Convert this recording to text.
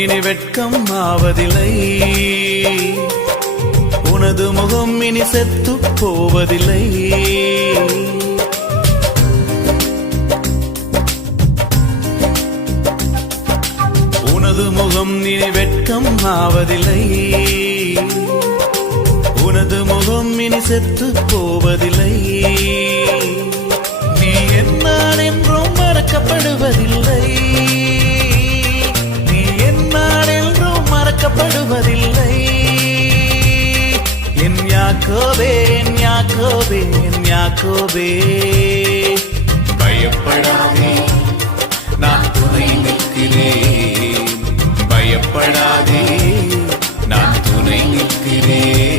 இனி வெட்கம் ஆவதில்லை, உனது முகம் இனி செத்து போவதில்லை. உனது முகம் இனி வெட்கம் ஆவதில்லை, உனது முகம் இனி செத்து போவதில்லை. நீ என்னால் என்றும் மறக்கப்படுவதில்லை, நீ என்னால் என்றும் மறக்கப்படுவதில்லை. என் யாக்கோபே, என் யாக்கோபே, என் யாக்கோபே. பயப்படாதே, நான் துணை நிற்கிறேன். பயப்படாதே, நான் துணை நிற்கிறேன்.